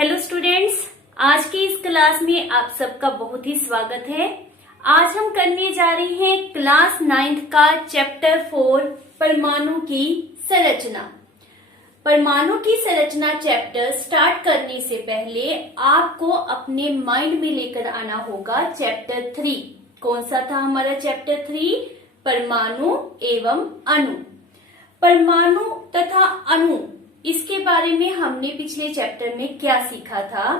Hello students, आज की इस क्लास में आप सबका बहुत ही स्वागत है। आज हम करने जा रहे हैं क्लास 9th का चैप्टर 4 परमाणु की संरचना। परमाणु की संरचना चैप्टर स्टार्ट करने से पहले आपको अपने माइंड में लेकर आना होगा चैप्टर 3। कौन सा था हमारा चैप्टर 3? परमाणु एवं अणु। परमाणु तथा अणु, इसके बारे में हमने पिछले चैप्टर में क्या सीखा था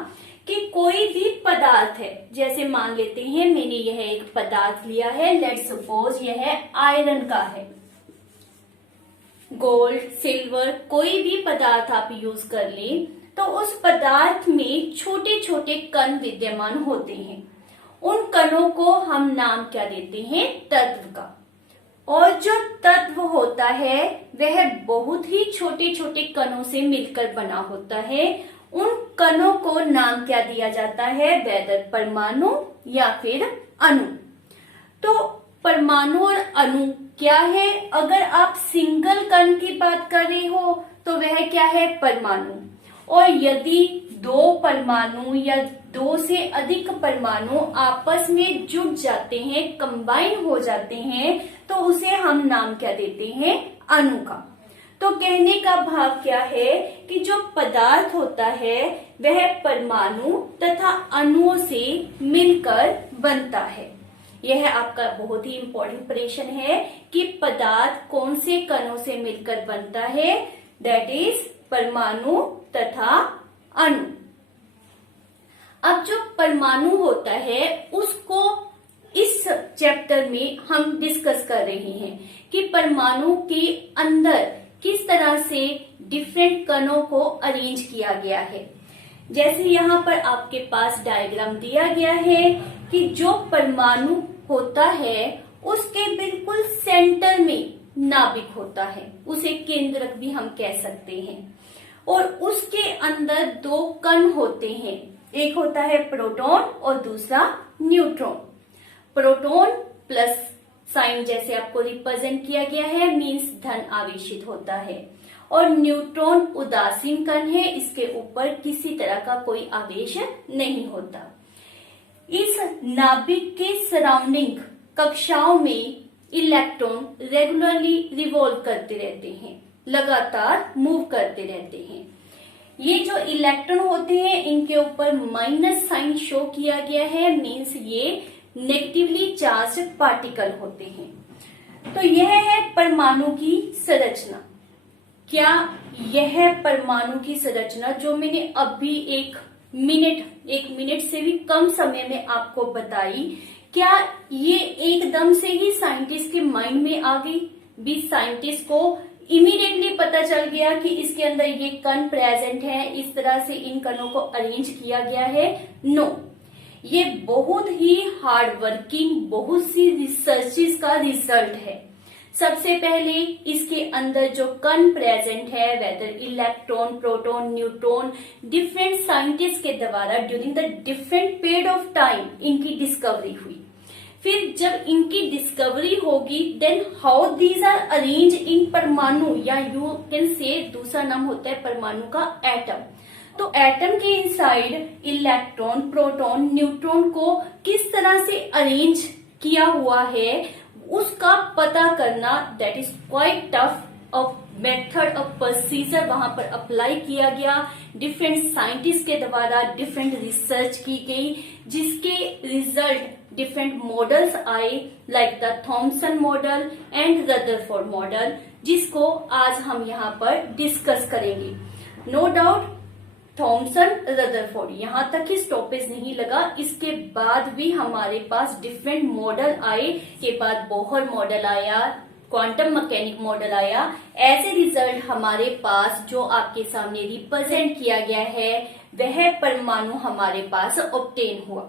कि कोई भी पदार्थ है, जैसे मान लेते हैं मैंने यह एक पदार्थ लिया है, लेट्स सपोज यह आयरन का है, गोल्ड, सिल्वर, कोई भी पदार्थ आप यूज कर लें तो उस पदार्थ में छोटे छोटे कण विद्यमान होते हैं। उन कणों को हम नाम क्या देते हैं? तत्व का। और जो तत्व होता है वह बहुत ही छोटे छोटे कणों से मिलकर बना होता है। उन कणों को नाम क्या दिया जाता है? वेदर परमाणु या फिर अणु। तो परमाणु और अणु क्या है? अगर आप सिंगल कण की बात कर रहे हो तो वह क्या है? परमाणु। और यदि दो परमाणु या दो से अधिक परमाणु आपस में जुड़ जाते हैं, कंबाइन हो जाते हैं, तो उसे हम नाम क्या देते हैं? अणु का। तो कहने का भाव क्या है कि जो पदार्थ होता है वह परमाणु तथा अणुओं से मिलकर बनता है। यह आपका बहुत ही इंपॉर्टेंट प्रश्न है कि पदार्थ कौन से कणों से मिलकर बनता है? दैट इज परमाणु तथा अणु। अब जो परमाणु होता है उसको इस चैप्टर में हम डिस्कस कर रहे हैं कि परमाणु के अंदर किस तरह से डिफरेंट कणों को अरेंज किया गया है। जैसे यहाँ पर आपके पास डायग्राम दिया गया है कि जो परमाणु होता है उसके बिल्कुल सेंटर में नाभिक होता है, उसे केंद्रक भी हम कह सकते हैं। और उसके अंदर दो कण होते हैं, एक होता है प्रोटॉन और दूसरा न्यूट्रॉन। प्रोटॉन प्लस साइन जैसे आपको रिप्रेजेंट किया गया है, मींस धन आवेशित होता है। और न्यूट्रॉन उदासीन कण है, इसके ऊपर किसी तरह का कोई आवेश नहीं होता। इस नाभिक के सराउंडिंग कक्षाओं में इलेक्ट्रॉन रेगुलरली रिवॉल्व करते रहते हैं, लगातार मूव करते रहते हैं। ये जो इलेक्ट्रॉन होते हैं इनके ऊपर माइनस साइन शो किया गया है, मींस ये नेगेटिवली चार्ज पार्टिकल होते हैं। तो यह है परमाणु की संरचना। क्या यह परमाणु की संरचना जो मैंने अभी एक मिनट से भी कम समय में आपको बताई, क्या ये एकदम से ही साइंटिस्ट के माइंड में आ गई? भी साइंटिस्ट को इमीडिएटली पता चल गया कि इसके अंदर ये कण प्रेजेंट है, इस तरह से इन कणों को अरेंज किया गया है? नो, ये बहुत ही हार्ड वर्किंग, बहुत सी रिसर्चेस का रिजल्ट है। सबसे पहले इसके अंदर जो कण प्रेजेंट है, whether electron, proton, neutron, different scientist के द्वारा during the different period of time इनकी डिस्कवरी हुई। फिर जब इनकी डिस्कवरी होगी, then how these are arrange in परमाणु, या यू कैन से दूसरा नाम होता है परमाणु का एटम। तो एटम के इनसाइड इलेक्ट्रॉन, प्रोटॉन, न्यूट्रॉन को किस तरह से अरेंज किया हुआ है उसका पता करना, that is quite tough. Method of procedure वहां पर अप्लाई किया गया, डिफरेंट साइंटिस्ट के द्वारा डिफरेंट रिसर्च की गई, जिसके रिजल्ट डिफरेंट मॉडल्स आए, like the Thompson model and Rutherford model, जिसको आज हम यहाँ पर डिस्कस करेंगे। नो डाउट थॉमसन, रदरफोर्ड, यहाँ तक ही स्टॉपेज नहीं लगा, इसके बाद भी हमारे पास डिफरेंट मॉडल आए। के बाद बोहर मॉडल आया, क्वांटम मैकेनिक मॉडल आया। ऐसे रिजल्ट हमारे पास जो आपके सामने रिप्रेजेंट किया गया है वह परमाणु हमारे पास ऑब्टेन हुआ।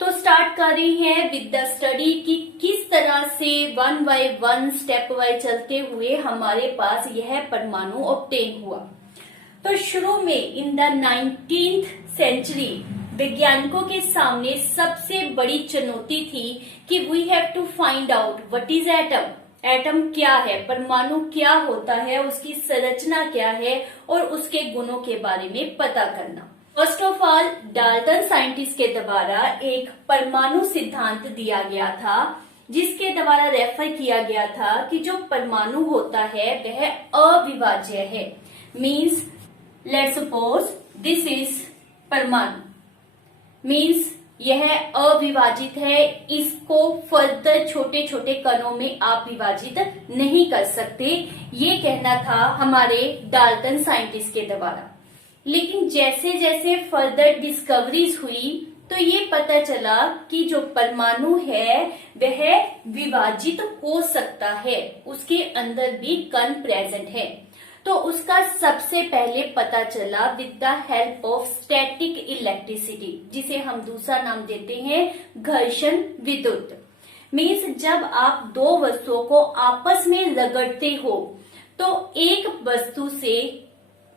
तो स्टार्ट कर रही हैं विद द स्टडी कि किस तरह से one by one step wise चलते हुए हमारे पास यह परमाणु ऑब्टेन हुआ। तो शुरू में इन द 19th सेंचुरी वैज्ञानिकों के सामने सबसे बड़ी चुनौती थी कि we have to find out what is atom. Atom क्या है, परमाणु क्या होता है, उसकी संरचना क्या है और उसके गुणों के बारे में पता करना। First of all Dalton scientist के द्वारा एक परमाणु सिद्धांत दिया गया था, जिसके द्वारा रेफर किया गया था कि जो परमाणु होता है वह अविभाज्य है। Means let's suppose this is परमाणु, मीन्स यह अविभाजित है, इसको फर्दर छोटे छोटे कणों में आप विभाजित नहीं कर सकते, ये कहना था हमारे डाल्टन साइंटिस्ट के द्वारा। लेकिन जैसे जैसे फर्दर डिस्कवरीज हुई तो ये पता चला कि जो परमाणु है वह विभाजित हो सकता है, उसके अंदर भी कण प्रेजेंट है। तो उसका सबसे पहले पता चला with the help of static electricity, जिसे हम दूसरा नाम देते हैं घर्षण विद्युत। मीन्स जब आप दो वस्तुओं को आपस में रगड़ते हो तो एक वस्तु से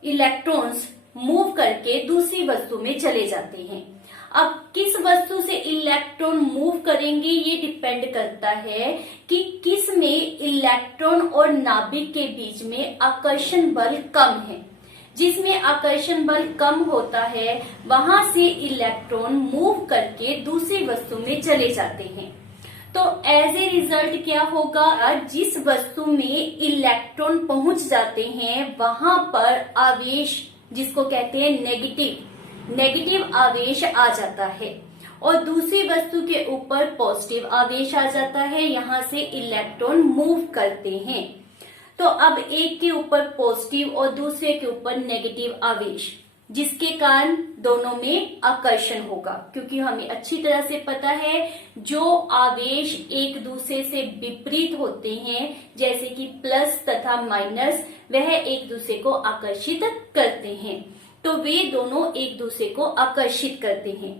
इलेक्ट्रॉन्स मूव करके दूसरी वस्तु में चले जाते हैं। अब किस वस्तु से इलेक्ट्रॉन मूव करेंगे ये डिपेंड करता है कि किस में इलेक्ट्रॉन और नाभिक के बीच में आकर्षण बल कम है। जिसमें आकर्षण बल कम होता है वहां से इलेक्ट्रॉन मूव करके दूसरी वस्तु में चले जाते हैं। तो एज ए रिजल्ट क्या होगा, जिस वस्तु में इलेक्ट्रॉन पहुंच जाते हैं वहां पर आवेश, जिसको कहते हैं नेगेटिव आवेश आ जाता है, और दूसरी वस्तु के ऊपर पॉजिटिव आवेश आ जाता है। यहाँ से इलेक्ट्रॉन मूव करते हैं। तो अब एक के ऊपर पॉजिटिव और दूसरे के ऊपर नेगेटिव आवेश, जिसके कारण दोनों में आकर्षण होगा। क्योंकि हमें अच्छी तरह से पता है जो आवेश एक दूसरे से विपरीत होते हैं, जैसे कि प्लस तथा माइनस, वह एक दूसरे को आकर्षित करते हैं। तो वे दोनों एक दूसरे को आकर्षित करते हैं।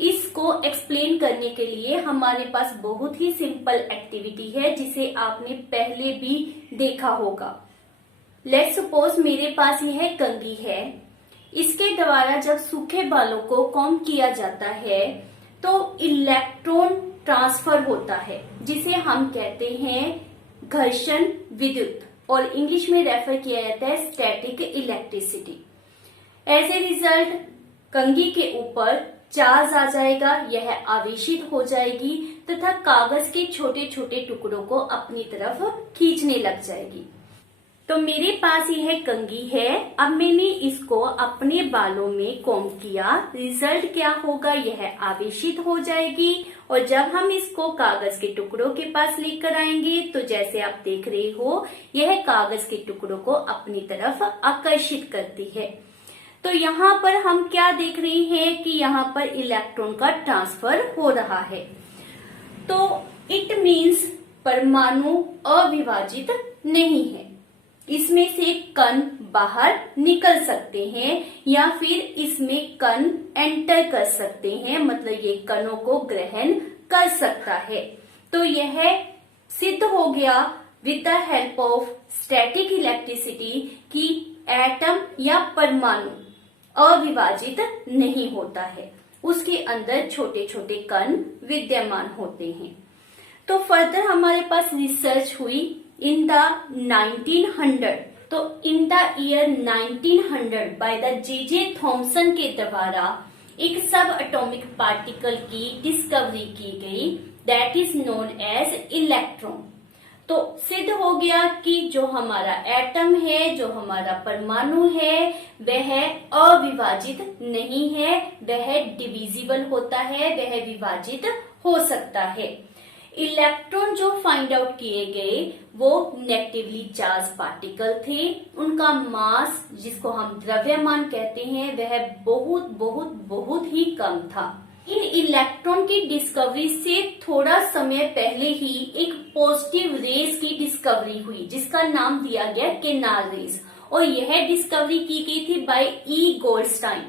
इसको एक्सप्लेन करने के लिए हमारे पास बहुत ही सिंपल एक्टिविटी है, जिसे आपने पहले भी देखा होगा। लेट्स सपोज मेरे पास यह कंघी है। इसके द्वारा जब सूखे बालों को कॉम्ब किया जाता है तो इलेक्ट्रॉन ट्रांसफर होता है, जिसे हम कहते हैं घर्षण विद्युत, और इंग्लिश में रेफर किया जाता है static electricity. As a result कंघी के ऊपर चार्ज आ जाएगा, यह आवेशित हो जाएगी तथा कागज के छोटे छोटे टुकड़ों को अपनी तरफ खींचने लग जाएगी। तो मेरे पास यह कंघी है। अब मैंने इसको अपने बालों में कॉम्ब किया। रिजल्ट क्या होगा, यह आवेशित हो जाएगी, और जब हम इसको कागज के टुकड़ों के पास लेकर आएंगे तो जैसे आप देख रहे हो यह कागज के टुकड़ों को अपनी तरफ आकर्षित करती है। तो यहाँ पर हम क्या देख रहे हैं कि यहाँ पर इलेक्ट्रॉन का ट्रांसफर हो रहा है। तो इट मीन्स परमाणु अविभाजित नहीं है। इसमें से कण बाहर निकल सकते हैं या फिर इसमें कण एंटर कर सकते हैं, मतलब ये कणों को ग्रहण कर सकता है। तो यह सिद्ध हो गया with the help of static electricity कि एटम या परमाणु अविभाजित नहीं होता है, उसके अंदर छोटे छोटे कण विद्यमान होते हैं। तो फर्दर हमारे पास रिसर्च हुई इन द 1900। तो इन the year 1900 by the J Thomson के द्वारा एक सब एटॉमिक पार्टिकल की डिस्कवरी की गई, that is known as electron. तो सिद्ध हो गया कि जो हमारा एटम है, जो हमारा परमाणु है, वह अविभाजित नहीं है, वह डिविजिबल होता है, वह विभाजित हो सकता है। इलेक्ट्रॉन जो फाइंड आउट किए गए वो नेगेटिवली चार्ज पार्टिकल थे। उनका मास, जिसको हम द्रव्यमान कहते हैं, वह बहुत बहुत बहुत ही कम था। इन इलेक्ट्रॉन की डिस्कवरी से थोड़ा समय पहले ही एक पॉजिटिव रेस की डिस्कवरी हुई, जिसका नाम दिया गया केनाल रेस, और यह डिस्कवरी की गई थी बाय ई गोल्डस्टाइन।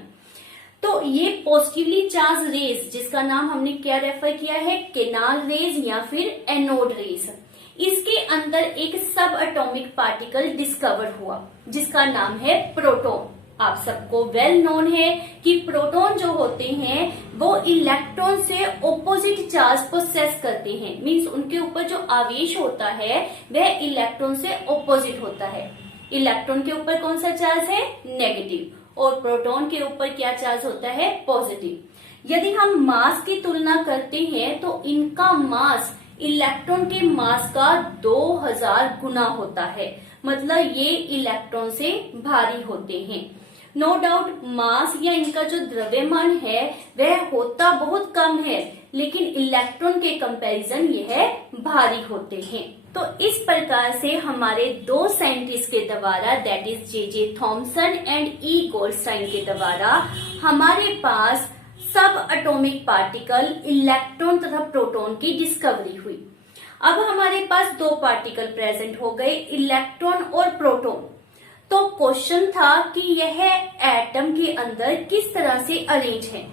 तो ये पॉजिटिवली चार्ज रेस, जिसका नाम हमने क्या रेफर किया है, केनाल रेस या फिर एनोड रेस, इसके अंदर एक सब एटॉमिक पार्टिकल डिस्कवर हुआ जिसका नाम है प्रोटॉन। आप सबको वेल नोन है कि प्रोटॉन जो होते हैं वो इलेक्ट्रॉन से ऑपोजिट चार्ज पोसेस करते हैं। मींस उनके ऊपर जो आवेश होता है वह इलेक्ट्रॉन से ऑपोजिट होता है। इलेक्ट्रॉन के ऊपर कौन सा चार्ज है, नेगेटिव, और प्रोटॉन के ऊपर क्या चार्ज होता है, पॉजिटिव। यदि हम मास की तुलना करते हैं तो इनका मास इलेक्ट्रॉन के मास का 2000 गुना होता है, मतलब ये इलेक्ट्रॉन से भारी होते हैं। नो डाउट मास या इनका जो द्रव्यमान है वह होता बहुत कम है, लेकिन इलेक्ट्रॉन के कंपैरिजन यह भारी होते हैं। तो इस प्रकार से हमारे दो साइंटिस्ट के द्वारा, that is J Thomson and E Goldstein के द्वारा हमारे पास सब एटॉमिक पार्टिकल इलेक्ट्रॉन तथा प्रोटॉन की डिस्कवरी हुई। अब हमारे पास दो पार्टिकल प्रेजेंट हो गए, इलेक्ट्रॉन और प्रोटॉन। तो क्वेश्चन था कि यह एटम के अंदर किस तरह से अरेंज है।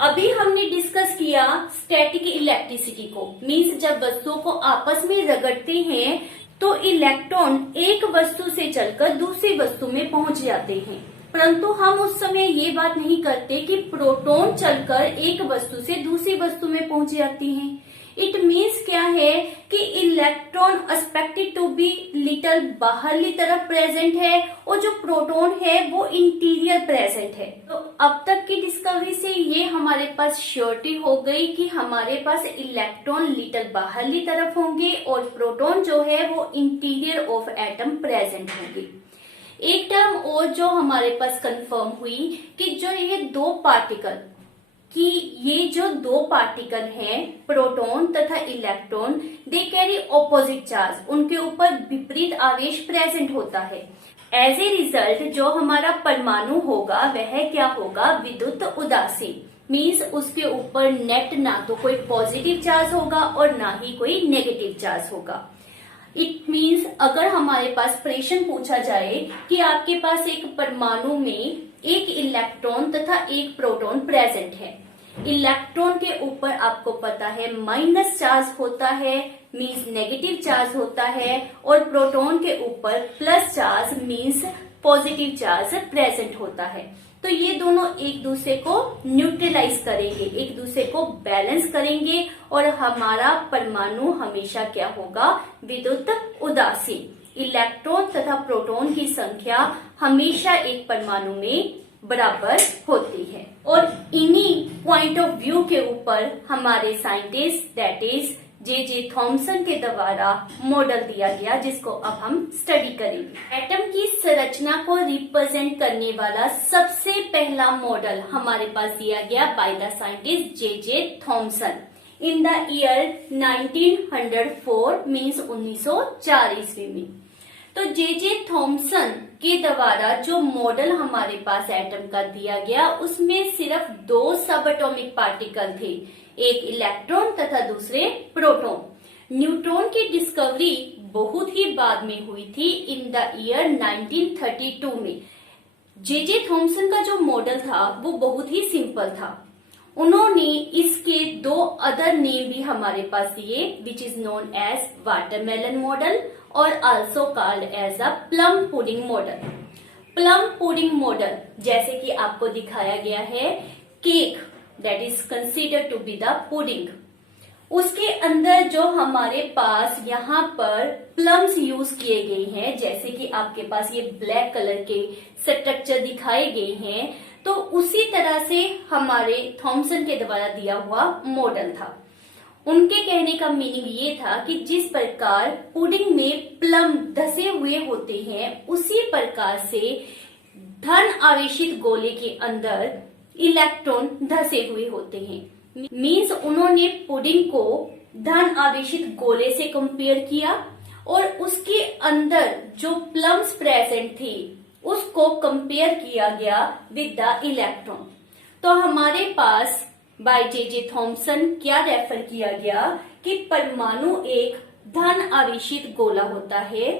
अभी हमने डिस्कस किया स्टैटिक इलेक्ट्रिसिटी को, मींस जब वस्तुओं को आपस में रगड़ते हैं तो इलेक्ट्रॉन एक वस्तु से चलकर दूसरी वस्तु में पहुंच जाते हैं, परंतु हम उस समय ये बात नहीं करते कि प्रोटॉन चलकर एक वस्तु से दूसरी वस्तु में पहुंच जाती हैं। इट मीन्स क्या है कि electron expected to be little बाहरली तरफ प्रेजेंट है और जो प्रोटॉन है वो इंटीरियर प्रेजेंट है। तो अब तक की डिस्कवरी से ये हमारे पास श्योरिटी हो गई कि हमारे पास इलेक्ट्रॉन लिटल बाहरली तरफ होंगे और प्रोटॉन जो है वो इंटीरियर ऑफ एटम प्रेजेंट होंगे। एक टर्म और जो हमारे पास कंफर्म हुई कि जो ये दो पार्टिकल कि ये जो दो पार्टिकल हैं प्रोटॉन तथा electron, they carry opposite charge, उनके ऊपर विपरीत आवेश प्रेजेंट होता है। एज ए रिजल्ट जो हमारा परमाणु होगा वह क्या होगा, विद्युत उदासीन, मीन्स उसके ऊपर नेट ना तो कोई पॉजिटिव चार्ज होगा और ना ही कोई नेगेटिव चार्ज होगा। इट मीन्स अगर हमारे पास प्रश्न पूछा जाए कि आपके पास एक परमाणु में एक इलेक्ट्रॉन तथा एक प्रोटॉन प्रेजेंट है, इलेक्ट्रॉन के ऊपर आपको पता है माइनस चार्ज होता है, मीन्स नेगेटिव चार्ज होता है, और प्रोटॉन के ऊपर plus charge means positive charge present होता है। तो ये दोनों एक दूसरे को न्यूट्रलाइज करेंगे, एक दूसरे को बैलेंस करेंगे और हमारा परमाणु हमेशा क्या होगा, विद्युत उदासीन। इलेक्ट्रॉन तथा प्रोटॉन की संख्या हमेशा एक परमाणु में बराबर होती है। और इन्हीं पॉइंट ऑफ व्यू के ऊपर हमारे scientist that is J Thomson के द्वारा मॉडल दिया गया, जिसको अब हम स्टडी करेंगे। एटम की संरचना को रिप्रेजेंट करने वाला सबसे पहला मॉडल हमारे पास दिया गया by the scientist J Thomson in the year 1904, means 1904 ईस्वी में। तो जे थॉमसन के द्वारा जो मॉडल हमारे पास एटम का दिया गया उसमें सिर्फ दो सब एटॉमिक पार्टिकल थे, एक इलेक्ट्रॉन तथा दूसरे प्रोटॉन। न्यूट्रॉन की डिस्कवरी बहुत ही बाद में हुई थी, इन द ईयर 1932 में। जे थॉमसन का जो मॉडल था वो बहुत ही सिंपल था। उन्होंने इसके दो अदर नेम भी हमारे पास दिए, which is known as watermelon model और also called as a plum pudding model. Plum pudding model जैसे कि आपको दिखाया गया है, cake that is considered to be the pudding, उसके अंदर जो हमारे पास यहाँ पर प्लम्स यूज किए गए हैं, जैसे कि आपके पास ये ब्लैक कलर के स्ट्रक्चर दिखाए गए हैं, तो उसी तरह से हमारे थॉमसन के द्वारा दिया हुआ मॉडल था। उनके कहने का मीनिंग ये था कि जिस प्रकार पुडिंग में प्लम धसे हुए होते हैं, उसी प्रकार से धन आवेशित गोले के अंदर इलेक्ट्रॉन धसे हुए होते हैं। मीन्स उन्होंने पुडिंग को धन आवेशित गोले से कंपेयर किया और उसके अंदर जो प्लम्स प्रेजेंट थे उसको कंपेयर किया गया विद द इलेक्ट्रॉन। तो हमारे पास बाय जे थॉमसन क्या रेफर किया गया कि परमाणु एक धन आवेशित गोला होता है।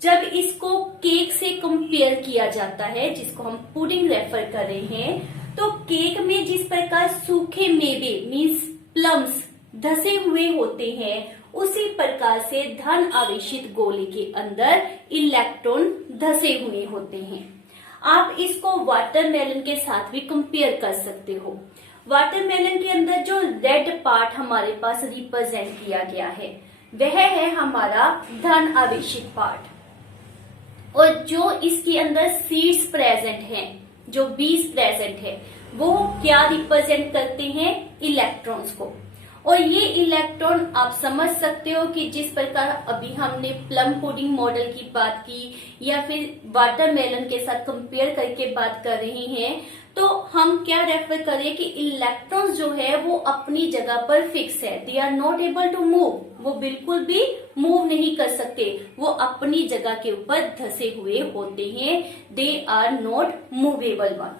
जब इसको केक से कंपेयर किया जाता है, जिसको हम पुडिंग रेफर कर रहे हैं, तो केक में जिस प्रकार सूखे मेवे मीन्स प्लम्स धसे हुए होते हैं, उसी प्रकार से धन आवेशित गोले के अंदर इलेक्ट्रॉन धसे हुए होते हैं। आप इसको वाटरमेलन के साथ भी कंपेयर कर सकते हो। वाटरमेलन के अंदर जो रेड पार्ट हमारे पास रिप्रेजेंट किया गया है वह है हमारा धन आवेशित पार्ट। और जो इसके अंदर सीड्स प्रेजेंट हैं, जो बीज प्रेजेंट है, वो क्या रिप्रेजेंट करते हैं? इलेक्ट्रॉन्स को। और ये इलेक्ट्रॉन आप समझ सकते हो कि जिस प्रकार अभी हमने प्लम पुडिंग मॉडल की बात की या फिर वाटरमेलन के साथ कंपेयर करके बात कर रहे हैं, तो हम क्या रेफर करें कि इलेक्ट्रॉन्स जो है वो अपनी जगह पर फिक्स है, they are not able to move, वो बिल्कुल भी मूव नहीं कर सकते, वो अपनी जगह के ऊपर धसे हुए होते हैं, they are not movable one.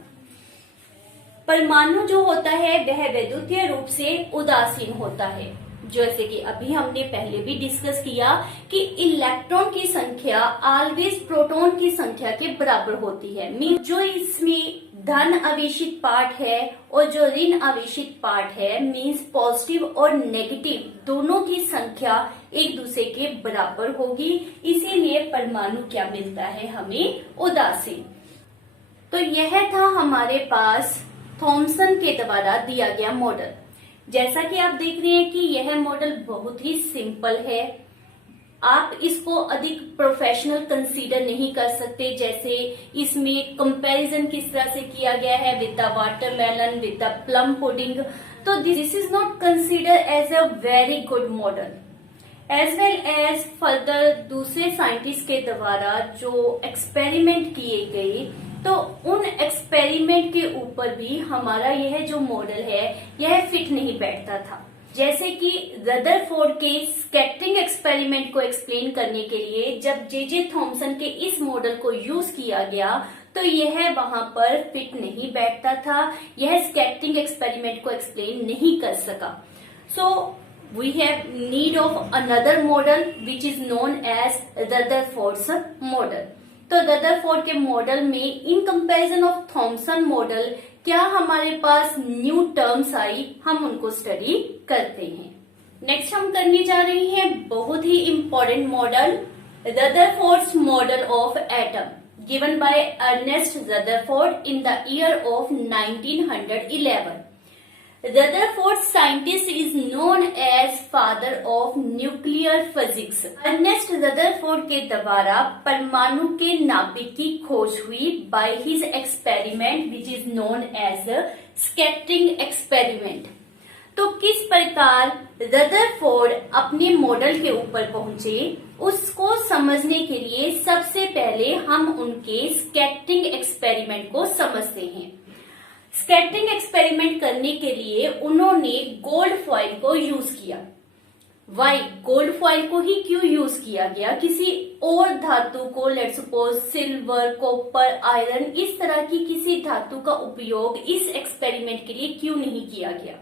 परमाणु जो होता है वह वैद्युतीय रूप से उदासीन होता है, जैसे कि अभी हमने पहले भी डिस्कस किया कि इलेक्ट्रॉन की संख्या ऑलवेज प्रोटॉन की संख्या के बराबर होती है। मीन जो इसमें धन आवेशित पार्ट है और जो ऋण आवेशित पार्ट है, मीन्स पॉजिटिव और नेगेटिव दोनों की संख्या एक दूसरे के बराबर होगी, इसीलिए परमाणु क्या मिलता है हमें? उदासीन। तो यह था हमारे पास थॉमसन के द्वारा दिया गया मॉडल। जैसा कि आप देख रहे हैं कि यह मॉडल बहुत ही सिंपल है, आप इसको अधिक प्रोफेशनल कंसीडर नहीं कर सकते, जैसे इसमें कंपैरिजन किस तरह से किया गया है with the watermelon, with the plum pudding, तो this is not consider as a very good model. As well as further दूसरे साइंटिस्ट के द्वारा जो एक्सपेरिमेंट किए गए, तो उन एक्सपेरिमेंट के ऊपर भी हमारा यह जो मॉडल है यह फिट नहीं बैठता था। जैसे कि रदरफोर्ड के स्कैटरिंग एक्सपेरिमेंट को एक्सप्लेन करने के लिए जब जे थॉमसन के इस मॉडल को यूज किया गया, तो यह वहां पर फिट नहीं बैठता था, यह स्कैटरिंग एक्सपेरिमेंट को एक्सप्लेन नहीं कर सका। सो we have need of another model which is known as Rutherford's model। तो रदरफोर्ड के मॉडल में in comparison of Thompson model क्या हमारे पास न्यू टर्म्स आई, हम उनको स्टडी करते हैं। नेक्स्ट हम करने जा रहे हैं बहुत ही important model, Rutherford's model of atom given by Ernest Rutherford in the year of 1911। Rutherford scientist is known as father of nuclear physics। Ernest Rutherford के द्वारा परमाणु के नाभिक की खोज हुई by his experiment which is known as a scattering experiment। तो किस प्रकार रदरफोर्ड अपने मॉडल के ऊपर पहुंचे, उसको समझने के लिए सबसे पहले हम उनके स्कैटरिंग एक्सपेरिमेंट को समझते हैं। स्कैटरिंग एक्सपेरिमेंट करने के लिए उन्होंने गोल्ड फॉइल को यूज किया। वाई गोल्ड फॉइल को ही क्यों यूज किया गया? किसी और धातु को, let's suppose silver, copper, iron, इस तरह की किसी धातु का उपयोग इस एक्सपेरिमेंट के लिए क्यों नहीं किया गया?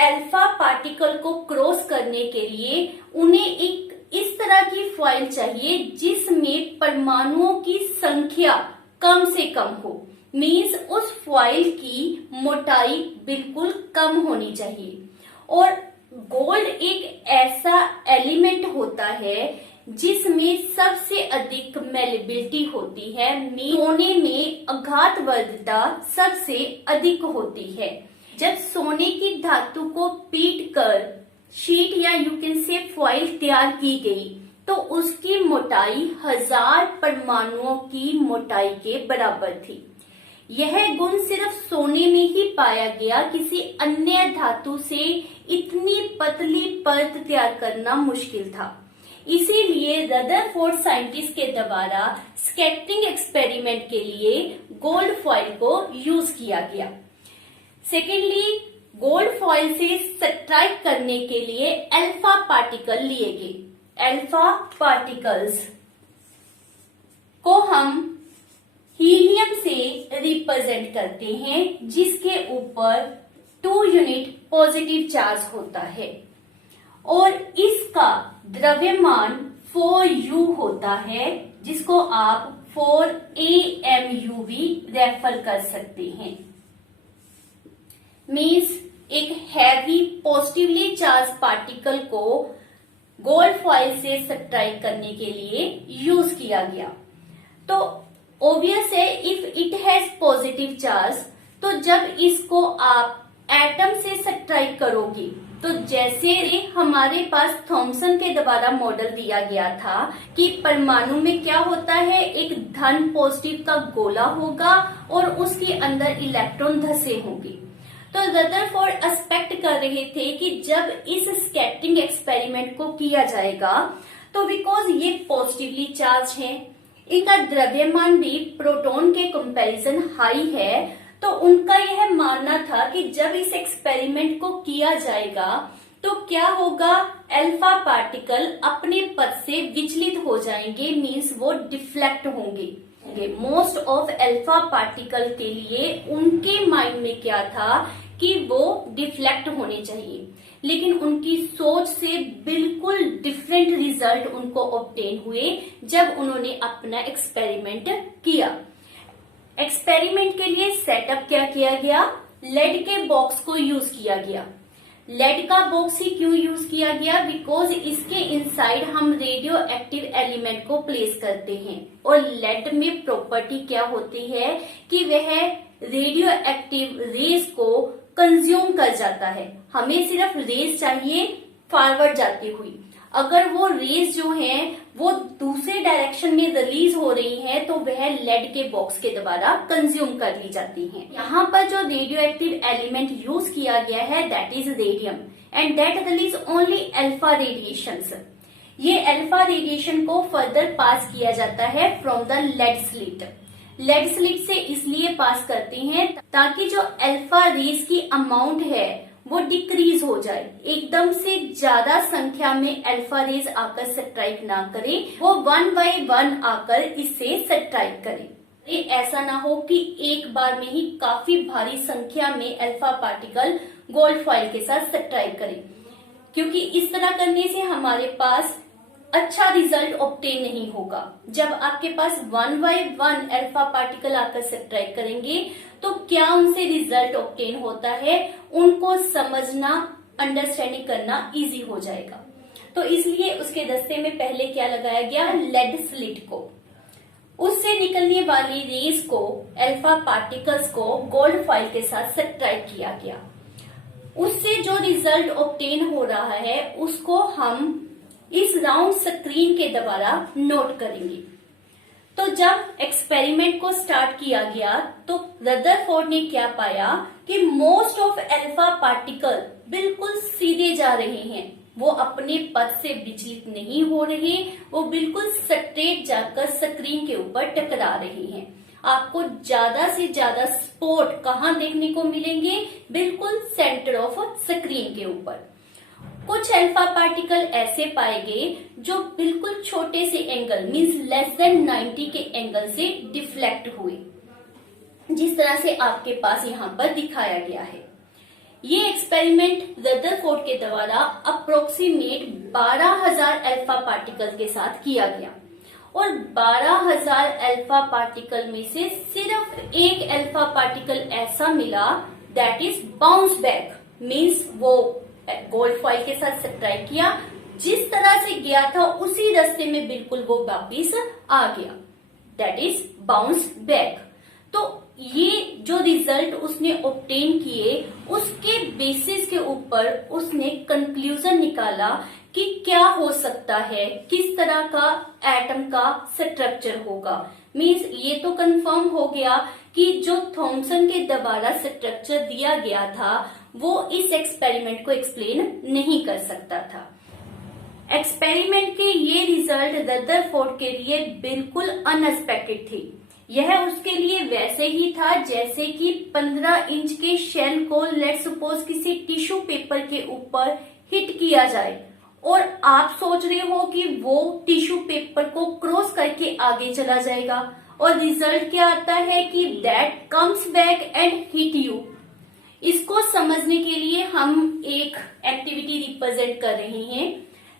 अल्फा पार्टिकल को क्रॉस करने के लिए उन्हें एक इस तरह की फॉइल चाहिए जिसमें परमाणुओं की संख्या कम से कम हो, मीन्स उस फॉइल की मोटाई बिल्कुल कम होनी चाहिए। और गोल्ड एक ऐसा एलिमेंट होता है जिसमें सबसे अधिक मेलेबिलिटी होती है, सोने में आघातवर्धता सबसे अधिक होती है। जब सोने की धातु को पीट कर शीट या यू कैन से फॉइल तैयार की गई, तो उसकी मोटाई 1000 परमाणुओं की मोटाई के बराबर थी। यह गुण सिर्फ सोने में ही पाया गया, किसी अन्य धातु से इतनी पतली परत तैयार करना मुश्किल था। इसीलिए रदरफोर्ड साइंटिस्ट के द्वारा स्कैटरिंग एक्सपेरिमेंट के लिए गोल्ड फॉइल को यूज किया गया। सेकेंडली, गोल्ड फॉइल से सब्ट्रैक्ट करने के लिए अल्फा पार्टिकल लिए गए। अल्फा पार्टिकल्स को हम हीलियम से रिप्रेजेंट करते हैं, जिसके ऊपर 2 यूनिट पॉजिटिव चार्ज होता है और इसका द्रव्यमान 4u होता है, जिसको आप 4amu भी रेफर कर सकते हैं। मीन्स एक हैवी पॉजिटिवली चार्ज पार्टिकल को गोल्ड फॉइल से सब्ट्रैक्ट करने के लिए यूज किया गया। तो ऑब्वियस है, if it has positive charge, तो जब इसको आप एटम से सब्ट्रैक्ट करोगे तो जैसे हमारे पास थॉमसन के द्वारा मॉडल दिया गया था कि परमाणु में क्या होता है, एक धन पॉजिटिव का गोला होगा और उसके अंदर इलेक्ट्रॉन धसे होंगे। तो रदरफोर्ड एक्सपेक्ट कर रहे थे कि जब इस स्कैटरिंग एक्सपेरिमेंट को किया जाएगा तो बिकॉज ये पॉजिटिवली चार्ज है, इनका द्रव्यमान भी प्रोटॉन के कंपैरिजन हाई है, तो उनका यह मानना था कि जब इस एक्सपेरिमेंट को किया जाएगा तो क्या होगा, अल्फा पार्टिकल अपने पथ से विचलित हो जाएंगे, मींस वो डिफ्लेक्ट होंगे। मोस्ट ऑफ अल्फा पार्टिकल के लिए उनके माइंड में क्या था कि वो डिफ्लेक्ट होने चाहिए, लेकिन उनकी सोच से बिल्कुल डिफरेंट रिजल्ट उनको ऑब्टेन हुए जब उन्होंने अपना एक्सपेरिमेंट किया। एक्सपेरिमेंट के लिए सेटअप क्या किया गया, लेड के बॉक्स को यूज किया गया। लेड का बॉक्स ही क्यों यूज किया गया, बिकॉज इसके इनसाइड हम रेडियो एक्टिव एलिमेंट को प्लेस करते हैं और लेड में प्रॉपर्टी क्या होती है कि वह रेडियो एक्टिव रेस को कंज्यूम कर जाता है। हमें सिर्फ रेस चाहिए फॉरवर्ड जाती हुई, अगर वो रेस जो है वो दूसरे डायरेक्शन में रिलीज हो रही है तो वह लेड के बॉक्स के द्वारा कंज्यूम कर ली जाती हैं। यहाँ पर जो रेडियो एक्टिव एलिमेंट यूज किया गया है that is radium and that release only alpha radiations. ये अल्फा रेडिएशन को फर्दर पास किया जाता है from the lead slit. Lead slit से इसलिए पास करते हैं ताकि जो अल्फा रेस की अमाउंट है वो डिक्रीज हो जाए, एकदम से ज्यादा संख्या में अल्फा रेज आकर स्ट्राइक ना करे, वो 1 बाय 1 आकर इससे स्ट्राइक करे। ऐसा ना हो कि एक बार में ही काफी भारी संख्या में अल्फा पार्टिकल गोल्ड फॉइल के साथ स्ट्राइक करे, क्योंकि इस तरह करने से हमारे पास अच्छा रिजल्ट ऑब्टेन नहीं होगा। जब आपके पास 1 बाय 1 अल्फा पार्टिकल आकर स्ट्राइक करेंगे तो क्या उनसे रिजल्ट ऑब्टेन होता है, उनको समझना, अंडरस्टैंडिंग करना इजी हो जाएगा। तो इसलिए उसके दस्ते में पहले क्या लगाया गया, लेड स्लिट को, उससे निकलने वाली रेस को, अल्फा पार्टिकल्स को गोल्ड फॉइल के साथ स्ट्राइक किया गया। उससे जो रिजल्ट ऑब्टेन हो रहा है उसको हम इस राउंड स्क्रीन के द्वारा नोट करेंगे। तो जब एक्सपेरिमेंट को स्टार्ट किया गया तो रदरफोर्ड ने क्या पाया कि मोस्ट ऑफ अल्फा पार्टिकल बिल्कुल सीधे जा रहे हैं, वो अपने पथ से विचलित नहीं हो रहे, वो बिल्कुल स्ट्रेट जाकर स्क्रीन के ऊपर टकरा रहे हैं। आपको ज्यादा से ज्यादा स्पॉट कहाँ देखने को मिलेंगे, बिल्कुल सेंटर ऑफ स्क्रीन के ऊपर। कुछ अल्फा पार्टिकल ऐसे पाए गए जो बिल्कुल छोटे से एंगल मींस लेस देन 90 के एंगल से डिफ्लेक्ट हुए, जिस तरह से आपके पास यहाँ पर दिखाया गया है। ये एक्सपेरिमेंट रदरफोर्ड के द्वारा अप्रोक्सीमेट 12,000 अल्फा पार्टिकल के साथ किया गया और 12,000 अल्फा पार्टिकल में से सिर्फ एक अल्फा पार्टिकल ऐसा मिला that is bounce back, means वो गोल्ड फॉइल के साथ स्ट्राइक किया, जिस तरह से गया था उसी रास्ते में बिल्कुल वो वापिस आ गया, दैट इज बाउंस बैक। तो ये जो रिजल्ट उसने ऑब्टेन किए उसके बेसिस के ऊपर उसने कंक्लूजन निकाला कि क्या हो सकता है, किस तरह का एटम का स्ट्रक्चर होगा। मींस ये तो कंफर्म हो गया कि जो थॉमसन के द्वारा स्ट्रक्चर दिया गया था वो इस एक्सपेरिमेंट को एक्सप्लेन नहीं कर सकता था। एक्सपेरिमेंट के ये रिजल्ट रदरफोर्ड के लिए बिल्कुल अनएक्सपेक्टेड थे। यह उसके लिए वैसे ही था जैसे कि 15 इंच के शेल को लेट्स सपोज किसी टिश्यू पेपर के ऊपर हिट किया जाए और आप सोच रहे हो कि वो टिश्यू पेपर को क्रॉस करके आगे चला जाएगा और रिजल्ट क्या आता है कि that comes back and hit you. इसको समझने के लिए हम एक एक्टिविटी रिप्रेजेंट कर रहे हैं।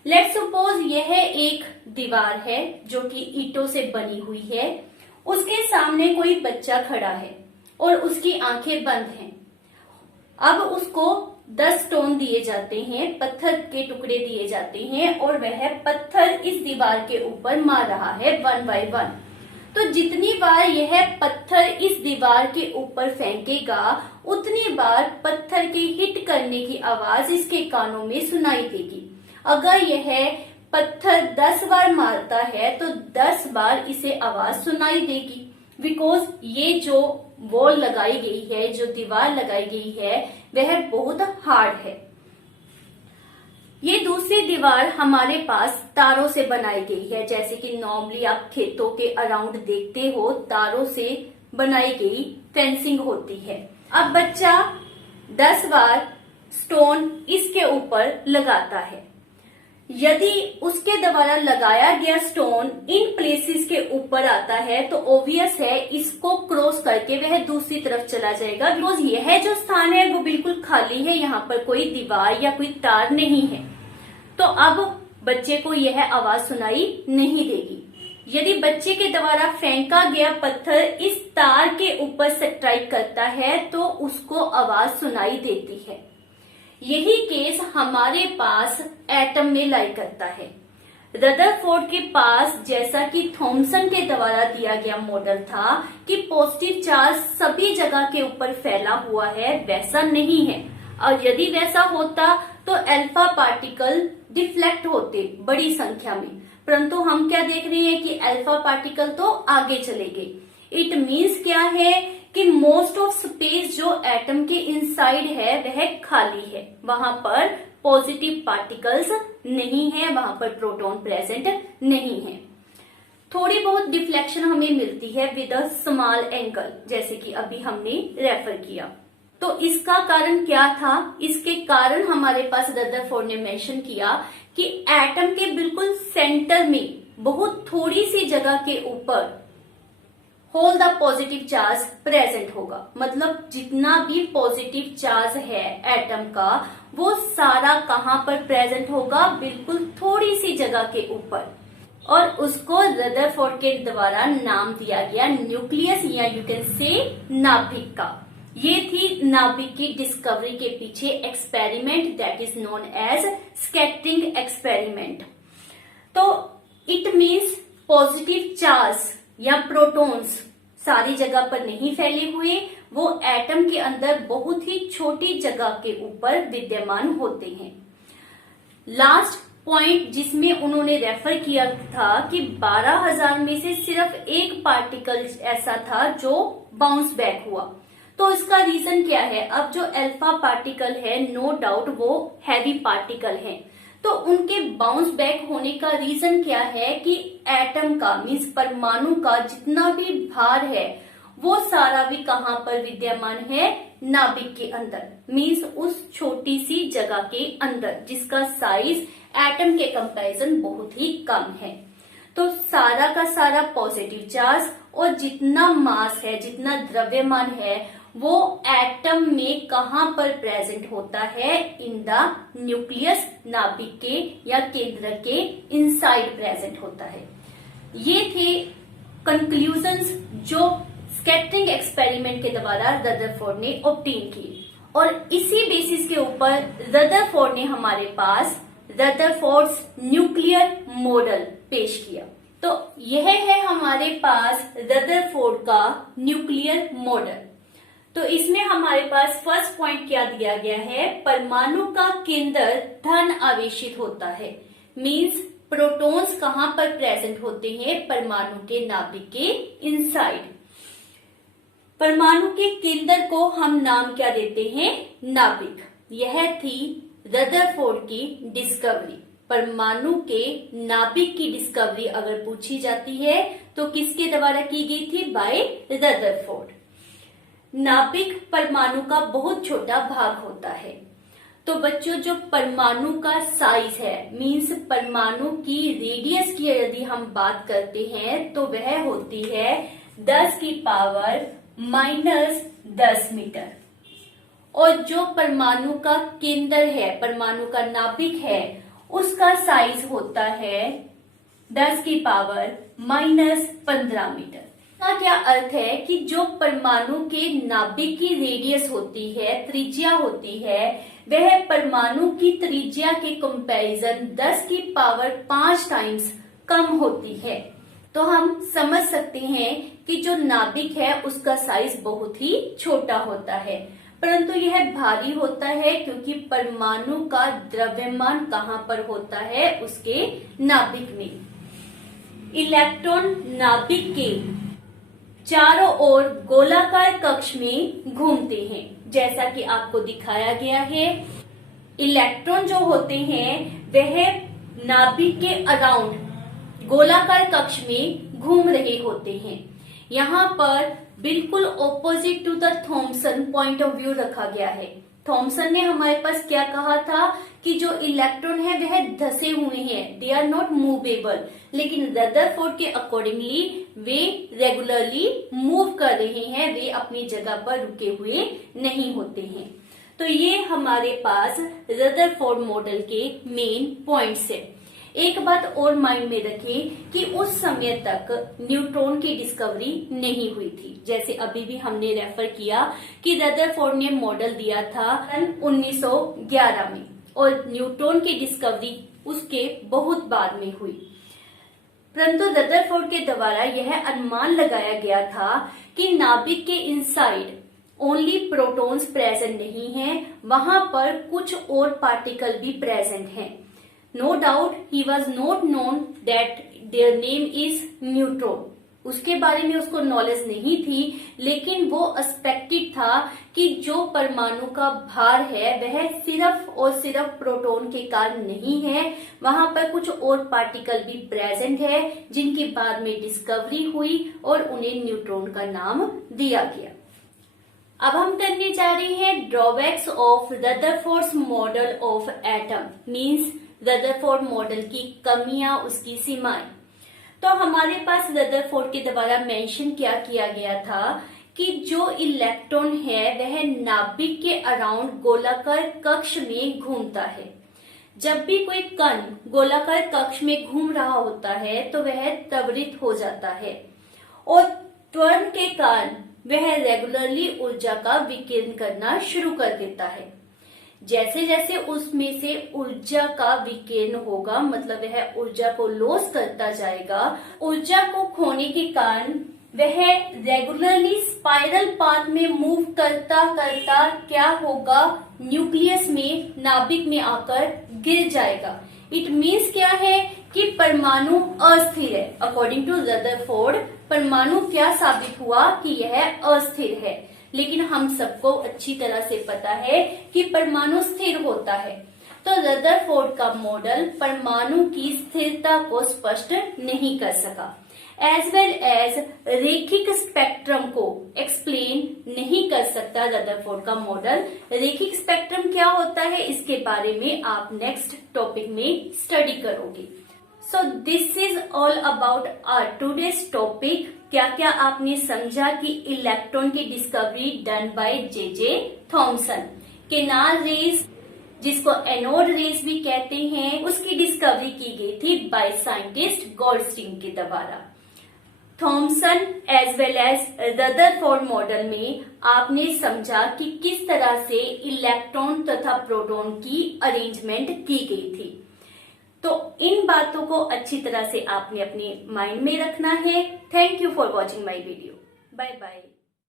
लेट्स सपोज यह एक दीवार है जो कि ईंटों से बनी हुई है, उसके सामने कोई बच्चा खड़ा है और उसकी आंखें बंद हैं। अब उसको 10 स्टोन दिए जाते हैं, पत्थर के टुकड़े दिए जाते हैं और वह पत्थर इस दीवार के ऊपर मार रहा है 1 बाय 1। तो जितनी बार यह पत्थर इस दीवार के ऊपर फेंकेगा उतनी बार पत्थर के हिट करने की आवाज इसके कानों में सुनाई देगी। अगर यह पत्थर 10 बार मारता है तो 10 बार इसे आवाज सुनाई देगी, बिकॉज ये जो वॉल लगाई गई है, जो दीवार लगाई गई है, वह बहुत हार्ड है। ये दूसरी दीवार हमारे पास तारों से बनाई गई है, जैसे कि नॉर्मली आप खेतों के अराउंड देखते हो, तारों से बनाई गई फेंसिंग होती है। अब बच्चा 10 बार स्टोन इसके ऊपर लगाता है। यदि उसके द्वारा लगाया गया स्टोन इन प्लेसेस के ऊपर आता है तो ऑब्वियस है इसको क्रॉस करके वह दूसरी तरफ चला जाएगा, बिकॉज यह जो स्थान है वो बिल्कुल खाली है, यहाँ पर कोई दीवार या कोई तार नहीं है। तो अब बच्चे को यह आवाज सुनाई नहीं देगी। यदि बच्चे के द्वारा फेंका गया पत्थर इस तार के ऊपर स्ट्राइक करता है तो उसको आवाज सुनाई देती है। यही केस हमारे पास एटम में लाई करता है। रदरफोर्ड के पास, जैसा कि थॉमसन के द्वारा दिया गया मॉडल था कि पॉजिटिव चार्ज सभी जगह के ऊपर फैला हुआ है, वैसा नहीं है। और यदि वैसा होता तो अल्फा पार्टिकल डिफ्लेक्ट होते बड़ी संख्या में, परंतु हम क्या देख रहे हैं कि अल्फा पार्टिकल तो आगे चले गए। इट मीन्स क्या है कि मोस्ट ऑफ स्पेस जो एटम के इनसाइड है वह खाली है, वहां पर पॉजिटिव पार्टिकल्स नहीं है, वहां पर प्रोटॉन प्रेजेंट नहीं है। थोड़ी बहुत डिफ्लेक्शन हमें मिलती है विद अ स्मॉल एंगल, जैसे कि अभी हमने रेफर किया। तो इसका कारण क्या था? इसके कारण हमारे पास रदरफोर्ड ने मेंशन किया कि एटम के बिल्कुल सेंटर में बहुत थोड़ी सी जगह के ऊपर whole the positive charge present होगा। मतलब जितना भी पॉजिटिव चार्ज है एटम का वो सारा कहां पर प्रेजेंट होगा? बिल्कुल थोड़ी सी जगह के ऊपर। और उसको रदरफोर्ड के द्वारा नाम दिया गया न्यूक्लियस, या यू कैन से नाभिक का। ये थी नाभिक की डिस्कवरी के पीछे experiment that is known as scattering experiment. तो इट मीन्स पॉजिटिव चार्ज या प्रोटॉन्स सारी जगह पर नहीं फैले हुए, वो एटम के अंदर बहुत ही छोटी जगह के ऊपर विद्यमान होते हैं। लास्ट पॉइंट जिसमें उन्होंने रेफर किया था कि 12,000 में से सिर्फ एक पार्टिकल ऐसा था जो बाउंस बैक हुआ। तो इसका रीजन क्या है? अब जो अल्फा पार्टिकल है, नो डाउट वो हैवी पार्टिकल है, तो उनके बाउंस बैक होने का रीजन क्या है कि एटम का मीन्स परमाणु का जितना भी भार है वो सारा भी कहां पर विद्यमान है? नाभिक के अंदर, मीन्स उस छोटी सी जगह के अंदर जिसका साइज एटम के कंपैरिजन बहुत ही कम है। तो सारा का सारा पॉजिटिव चार्ज और जितना मास है, जितना द्रव्यमान है, वो एटम में कहां पर प्रेजेंट होता है? इन द न्यूक्लियस, नाभिक के या केंद्र के इनसाइड प्रेजेंट होता है। ये थे कंक्लूजन्स जो स्कैटरिंग एक्सपेरिमेंट के द्वारा रदरफोर्ड ने ऑब्टेन किए, और इसी बेसिस के ऊपर रदरफोर्ड ने हमारे पास रदरफोर्ड्स न्यूक्लियर मॉडल पेश किया। तो यह है हमारे पास रदरफोर्ड का न्यूक्लियर मॉडल। तो इसमें हमारे पास फर्स्ट पॉइंट क्या दिया गया है? परमाणु का केंद्र धन आवेशित होता है, मींस प्रोटॉन्स कहां पर प्रेजेंट होते हैं? परमाणु के नाभिक के इनसाइड। परमाणु के केंद्र को हम नाम क्या देते हैं? नाभिक। यह थी रदरफोर्ड की डिस्कवरी। परमाणु के नाभिक की डिस्कवरी अगर पूछी जाती है तो किसके द्वारा की गई थी? By Rutherford. नाभिक परमाणु का बहुत छोटा भाग होता है। तो बच्चों, जो परमाणु का साइज है, मींस परमाणु की रेडियस की यदि हम बात करते हैं तो वह होती है 10 की पावर -10 मीटर। और जो परमाणु का केंद्र है, परमाणु का नाभिक है, उसका साइज होता है 10 की पावर -15 मीटर। इसका क्या अर्थ है कि जो परमाणु के नाभिक की रेडियस होती है, त्रिज्या होती है, वह परमाणु की त्रिज्या के कंपैरिजन 10 की पावर 5 टाइम्स कम होती है। तो हम समझ सकते हैं कि जो नाभिक है उसका साइज बहुत ही छोटा होता है, परंतु यह भारी होता है क्योंकि परमाणु का द्रव्यमान कहाँ पर होता है, उसके नाभिक में। इलेक्ट्रॉन नाभिक के चारों ओर गोलाकार कक्ष में घूमते हैं, जैसा कि आपको दिखाया गया है। इलेक्ट्रॉन जो होते हैं वह नाभिक के अराउंड गोलाकार कक्ष में घूम रहे होते हैं। यहाँ पर बिल्कुल opposite to the Thomson point of view रखा गया है। थॉमसन ने हमारे पास क्या कहा था कि जो इलेक्ट्रॉन है वह धसे हुए हैं, दे आर नॉट मूवेबल, लेकिन रदरफोर्ड के अकॉर्डिंगली वे रेगुलरली मूव कर रहे हैं, वे अपनी जगह पर रुके हुए नहीं होते हैं। तो ये हमारे पास रदरफोर्ड मॉडल के मेन पॉइंट्स है। एक बात और माइंड में रखें कि उस समय तक न्यूट्रॉन की डिस्कवरी नहीं हुई थी। जैसे अभी भी हमने रेफर किया कि रदरफोर्ड ने मॉडल दिया था सन 1911 में, और न्यूट्रॉन की डिस्कवरी उसके बहुत बाद में हुई। परंतु रदरफोर्ड के द्वारा यह अनुमान लगाया गया था कि नाभिक के इनसाइड ओनली प्रोटॉन्स प्रेजेंट नहीं है, वहां पर कुछ और पार्टिकल भी प्रेजेंट हैं। No doubt he was not known that their name is neutron. उसके बारे में उसको नॉलेज नहीं थी, लेकिन वो एक्सपेक्टेड था कि जो परमाणु का भार है वह सिर्फ और सिर्फ प्रोटॉन के कारण नहीं है, वहां पर कुछ और पार्टिकल भी प्रेजेंट है जिनकी बाद में डिस्कवरी हुई और उन्हें न्यूट्रॉन का नाम दिया गया। अब हम करने जा रहे हैं drawbacks of Rutherford's model of atom, means Rutherford model की कमियां, उसकी सीमाएं। तो हमारे पास रदरफोर्ड के द्वारा मेंशन क्या किया गया था कि जो इलेक्ट्रॉन है वह नाभिक के अराउंड गोलाकार कक्ष में घूमता है। जब भी कोई कण गोलाकार कक्ष में घूम रहा होता है तो वह त्वरित हो जाता है, और त्वरण के कारण वह रेगुलरली ऊर्जा का विकिरण करना शुरू कर देता है। जैसे जैसे उसमें से ऊर्जा का विकिरण होगा, मतलब वह ऊर्जा को लॉस करता जाएगा, ऊर्जा को खोने के कारण वह रेगुलरली स्पाइरल पाथ में मूव करता करता क्या होगा, न्यूक्लियस में, नाभिक में आकर गिर जाएगा। इट मीन्स क्या है कि परमाणु अस्थिर है। अकॉर्डिंग टू रदरफोर्ड परमाणु क्या साबित हुआ कि यह अस्थिर है, लेकिन हम सबको अच्छी तरह से पता है कि परमाणु स्थिर होता है। तो रदरफोर्ड का मॉडल परमाणु की स्थिरता को स्पष्ट नहीं कर सका, एज वेल एज रेखिक स्पेक्ट्रम को एक्सप्लेन नहीं कर सकता रदरफोर्ड का मॉडल। रेखिक स्पेक्ट्रम क्या होता है इसके बारे में आप नेक्स्ट टॉपिक में स्टडी करोगे। So this is all about our today's topic. क्या क्या आपने समझा कि इलेक्ट्रॉन की discovery done by J Thomson. Canal rays, जिसको एनोड रेस भी कहते हैं, उसकी डिस्कवरी की गई थी बाय साइंटिस्ट गोल्डस्टीन के द्वारा। Thomson as well as Rutherford model में आपने समझा कि किस तरह से इलेक्ट्रॉन तथा प्रोटॉन की अरेंजमेंट की गई थी। तो इन बातों को अच्छी तरह से आपने अपने माइंड में रखना है। Thank you for watching my video. Bye bye.